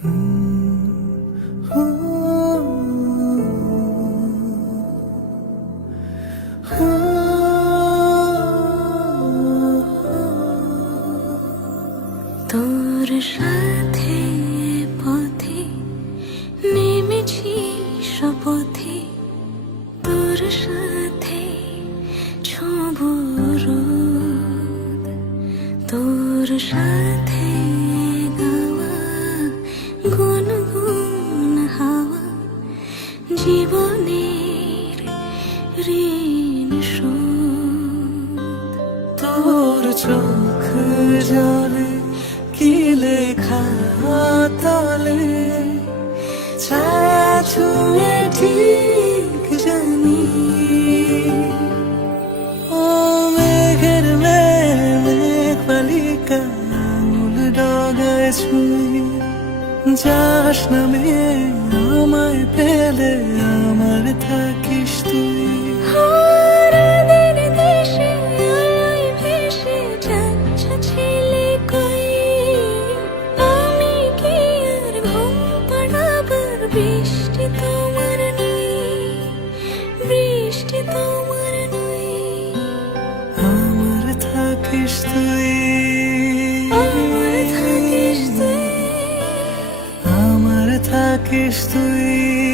তোর সাথে পথে নেমেছি শপথে, তোর সাথে ছোঁবো রোদ, তোর সাথে গাওয়া গুনগুন হাওয়া জীবনের ঋণ শোধ। তোর চোখ জলে কি লেখা তলে ছায়া ছুঁয়ে ঠিক জানি। ও মেঘের মেঘ বালিকা আঙুল ডগায় ছুঁয়ে যাস নামে আমায় পেলে আমার থাকিস তুই। বৃষ্টি তোমার নই, বৃষ্টি তোমার নই, আমার থাকিস তুই, আমার থাকিস তুই, আমার থাকিস তুই।